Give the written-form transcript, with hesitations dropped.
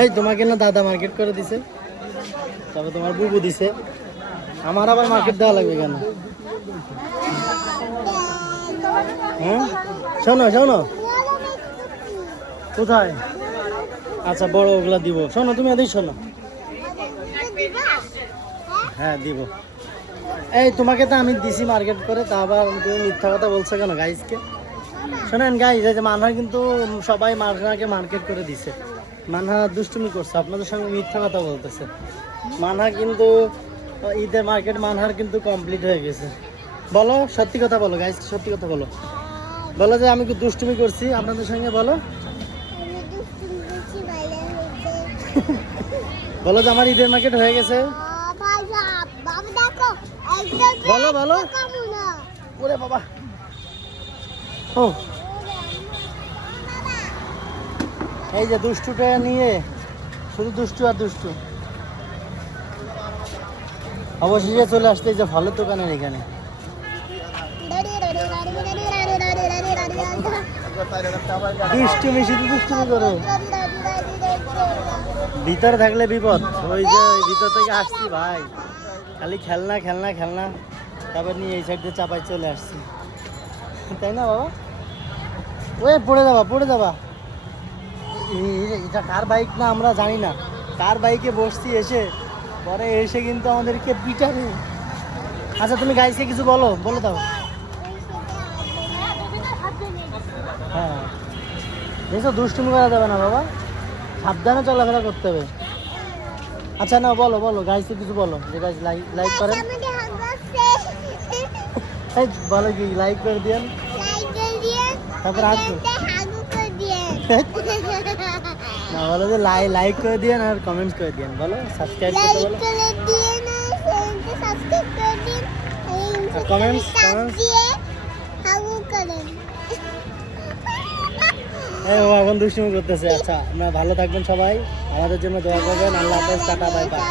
এই তোমাকে না দাদা মার্কেট করে দিছে, তবে তোমার বুবু দিছে, আমার আবার মার্কেট দেওয়া লাগবে কেন? হ্যাঁ শোনো শোনো, কোথায়? আচ্ছা বড় ওগুলা দিব। শোনো তুমি এদিকে শোনো। হ্যাঁ দিব। এই তোমাকে তো আমি দিছি মার্কেট করে, তা আবার তুমি মিথ্যা কথা বলছো কেন গাইজকে? শোনেন গাইজ, এই যে মানহা কিন্তু সবাই মানহাকে মার্কেট করে দিছে। মানহা দুষ্টুমি করছে, আপনাদের সঙ্গে মিথ্যা কথা বলতেছে। মানহা কিন্তু ঈদের মার্কেট মানহার কিন্তু কমপ্লিট হয়ে গেছে। বলো সত্যি কথা বলো গাইজ, সত্যি কথা বলো, বলো যে আমি কি দুষ্টুমি করছি আপনাদের সঙ্গে, বলো। বলো যে আমার ঈদের মার্কেট হয়ে গেছে, বলো বলো। ওরে বাবা, ও এই যে দুষ্টুটা নিয়ে শুধু দুষ্টু আর দুষ্টু। অবশেষে চলে আসতে এই যে ফলের দোকানের এখানে। দুষ্টুমি শুধু দুষ্টুমি করো, ভিতরে থাকলে বিপদ। ওই যে ভিতর থেকে আসছি ভাই, খালি খেলনা খেলনা খেলনা, তারপর নিয়ে এই সাইড দিয়ে চাপাই চলে আসছি, তাই না বাবা? ওই পড়ে যাবা পড়ে যাবা। এটা কার বাইক না আমরা জানি না, কার বাইকে বসছি এসে, পরে এসে কিন্তু আমাদেরকে পিটাবে। আচ্ছা তুমি গাইজকে কিছু বলো, বলে দাও। হ্যাঁ দেখো দুষ্টুমি করা যাবে না বাবা, সাবধানে চলাফেরা করতে হবে। আচ্ছা না বলো বলো, গাইজকে কিছু বলো, যে গাইজ লাইক করেন। এই বলো কি লাইক করে দিয়েন, তারপর আসবো না, বলো যে লাইক করে দিয়েন আর কমেন্টস করে দিয়েন, বলো সাবস্ক্রাইব করতে বলো, কমেন্টস ও এখন দুষ্টুমি করতেছে। আচ্ছা আপনারা ভালো থাকবেন সবাই, আমাদের জন্য দোয়া করবেন। আল্লাহ হাফেজ, টাটা বাই বাই।